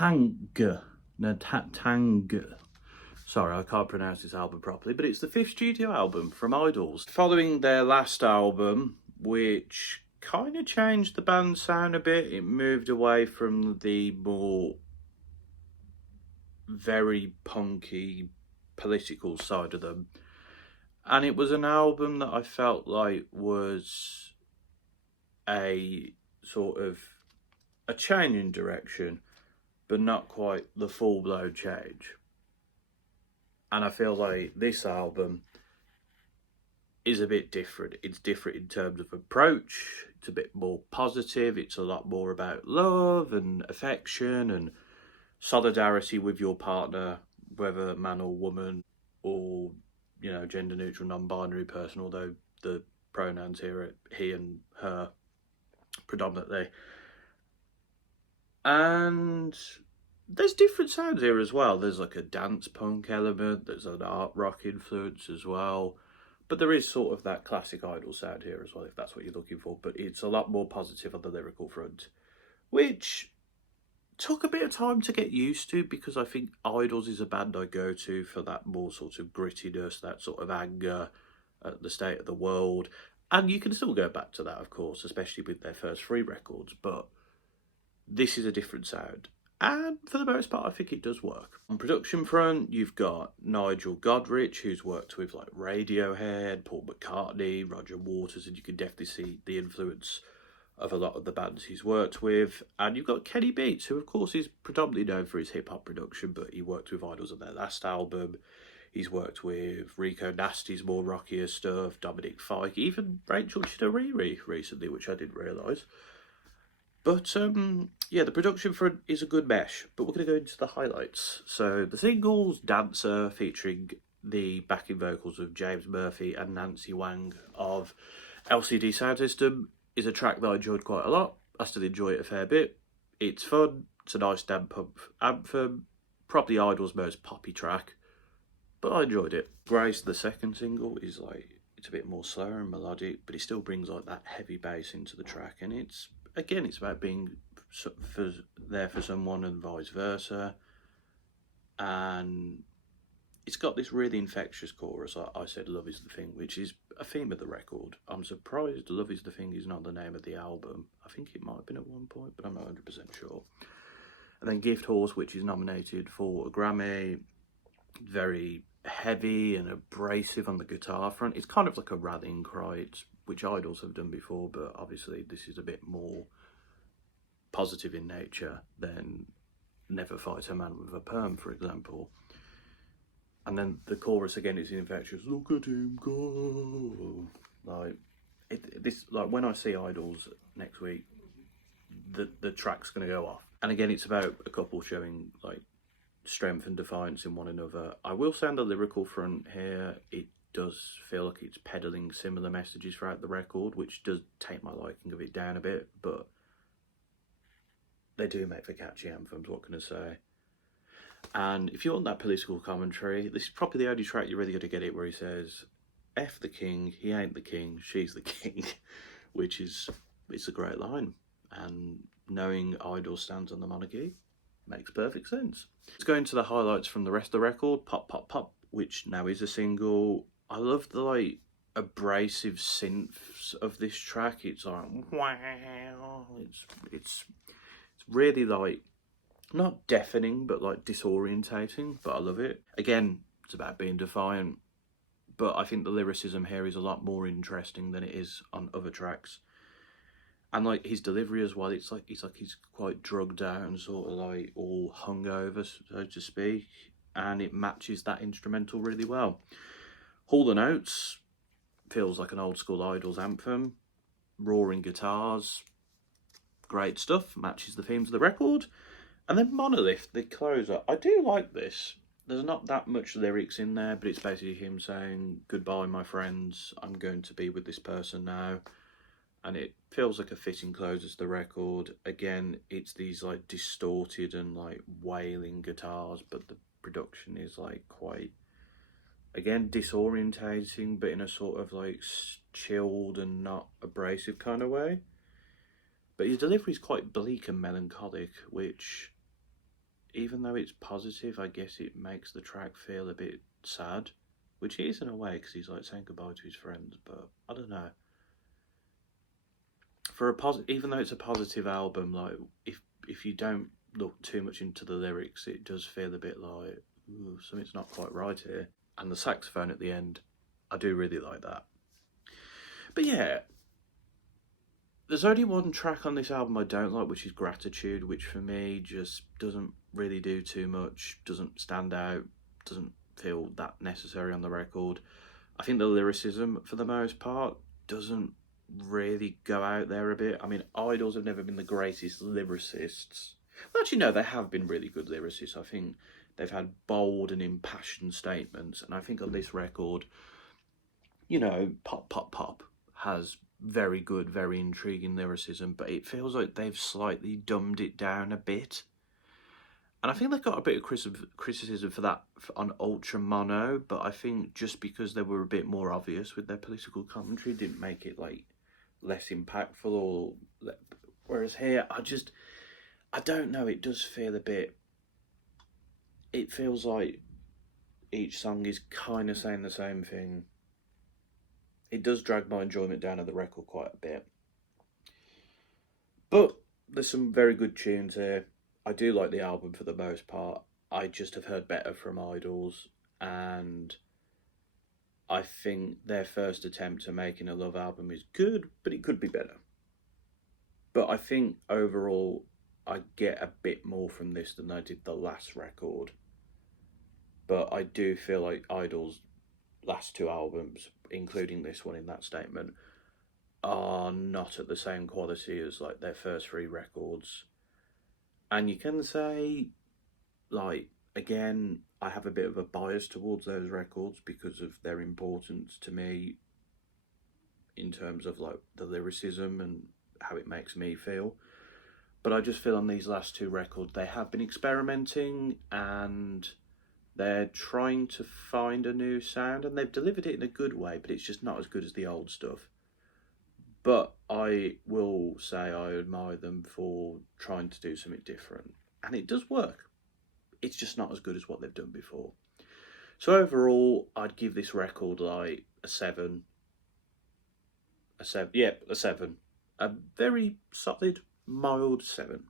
TANGK. No, TANGK. Sorry, I can't pronounce this album properly, but it's the 5th studio album from IDLES. Following their last album, which kind of changed the band's sound a bit, it moved away from the more very punky, political side of them. And it was an album that I felt like was a sort of a change in direction, but not quite the full-blown change. And I feel like this album is a bit different. It's different in terms of approach. It's a bit more positive. It's a lot more about love and affection and solidarity with your partner, whether man or woman or, you know, gender neutral, non-binary person, although the pronouns here are he and her predominantly. And there's different sounds here as well. There's like a dance punk element, there's an art rock influence as well. But there is sort of that classic Idol sound here as well, if that's what you're looking for. But it's a lot more positive on the lyrical front, which took a bit of time to get used to, because I think IDLES is a band I go to for that more sort of grittiness, that sort of anger at the state of the world. And you can still go back to that, of course, especially with their first 3 records. But this is a different sound. And for the most part, I think it does work. On production front, you've got Nigel Godrich, who's worked with like Radiohead, Paul McCartney, Roger Waters, and you can definitely see the influence of a lot of the bands he's worked with. And you've got Kenny Beats, who of course is predominantly known for his hip-hop production, but he worked with IDLES on their last album. He's worked with Rico Nasty's more rockier stuff, Dominic Fike, even Rachel Chidoriri recently, which I didn't realise. But yeah, the production front is a good mesh, but we're going to go into the highlights. So the singles, Dancer, featuring the backing vocals of James Murphy and Nancy Wang of LCD Soundsystem, is a track that I enjoyed quite a lot. I still enjoy it a fair bit. It's fun, it's a nice damn pump anthem, probably IDLES' most poppy track, but I enjoyed it. Grace, the second single, is like, it's a bit more slower and melodic, but it still brings like that heavy bass into the track, and it's, again, it's about being there for someone and vice versa. And it's got this really infectious chorus. I said love is the thing, which is a theme of the record. I'm surprised Love is the Thing is not the name of the album. I think it might have been at one point, but I'm not 100% sure. And then Gift Horse, which is nominated for a Grammy. Very heavy and abrasive on the guitar front. It's kind of like a rallying cry, which IDLES have done before, but obviously this is a bit more positive in nature than Never Fight a Man with a Perm, for example. And then the chorus again is infectious. Look at him go. Like this, like when I see IDLES next week, the track's gonna go off. And again, it's about a couple showing like strength and defiance in one another. I will say on the lyrical front here, it does feel like it's peddling similar messages throughout the record, which does take my liking of it down a bit, but they do make for catchy anthems, what can I say? And if you want that political commentary, this is probably the only track you're really going to get it where he says, F the king, he ain't the king, she's the king, which is, it's a great line. And knowing IDLES stands on the monarchy makes perfect sense. Let's go into the highlights from the rest of the record. Pop, Pop, Pop, which now is a single. I love the like abrasive synths of this track. It's like, wow, it's really like, not deafening, but like disorientating, but I love it. Again, it's about being defiant, but I think the lyricism here is a lot more interesting than it is on other tracks. And like his delivery as well, it's like he's quite drugged out and sort of like all hungover, so to speak, and it matches that instrumental really well. Hall the Notes feels like an old school IDLES anthem, roaring guitars, great stuff, matches the themes of the record. And then Monolith, the closer. I do like this. There's not that much lyrics in there, but it's basically him saying, goodbye, my friends, I'm going to be with this person now. And it feels like a fitting closer to the record. Again, it's these like distorted and like wailing guitars, but the production is like quite, again, disorientating, but in a sort of like chilled and not abrasive kind of way. But his delivery is quite bleak and melancholic, which even though it's positive, I guess it makes the track feel a bit sad, which it is in a way because he's like saying goodbye to his friends. But I don't know. For a even though it's a positive album, like if you don't look too much into the lyrics, it does feel a bit like ooh, something's not quite right here. And the saxophone at the end, I do really like that. But yeah, there's only one track on this album I don't like, which is Gratitude, which for me just doesn't really do too much, doesn't stand out, doesn't feel that necessary on the record. I think the lyricism, for the most part, doesn't really go out there a bit. I mean, Idols have never been the greatest lyricists. Well, actually, no, they have been really good lyricists. I think they've had bold and impassioned statements, and I think on this record, Pop Pop Pop has very good, very intriguing lyricism, but it feels like they've slightly dumbed it down a bit. And I think they got a bit of criticism for that on Ultra Mono, but I think just because they were a bit more obvious with their political commentary didn't make it like less impactful. Or whereas here, I don't know. It does feel a bit. It feels like each song is kind of saying the same thing. It does drag my enjoyment down of the record quite a bit. But there's some very good tunes here. I do like the album for the most part. I just have heard better from Idols, and I think their first attempt at making a love album is good, but it could be better. But I think overall, I get a bit more from this than I did the last record. But I do feel like Idols' last two albums, including this one in that statement, are not at the same quality as like their first three records. And you can say, like, again, I have a bit of a bias towards those records because of their importance to me in terms of like the lyricism and how it makes me feel. But I just feel on these last two records they have been experimenting and they're trying to find a new sound, and they've delivered it in a good way, but it's just not as good as the old stuff. But I will say I admire them for trying to do something different. And it does work. It's just not as good as what they've done before. So overall, I'd give this record like a 7. A 7. A very solid, mild 7.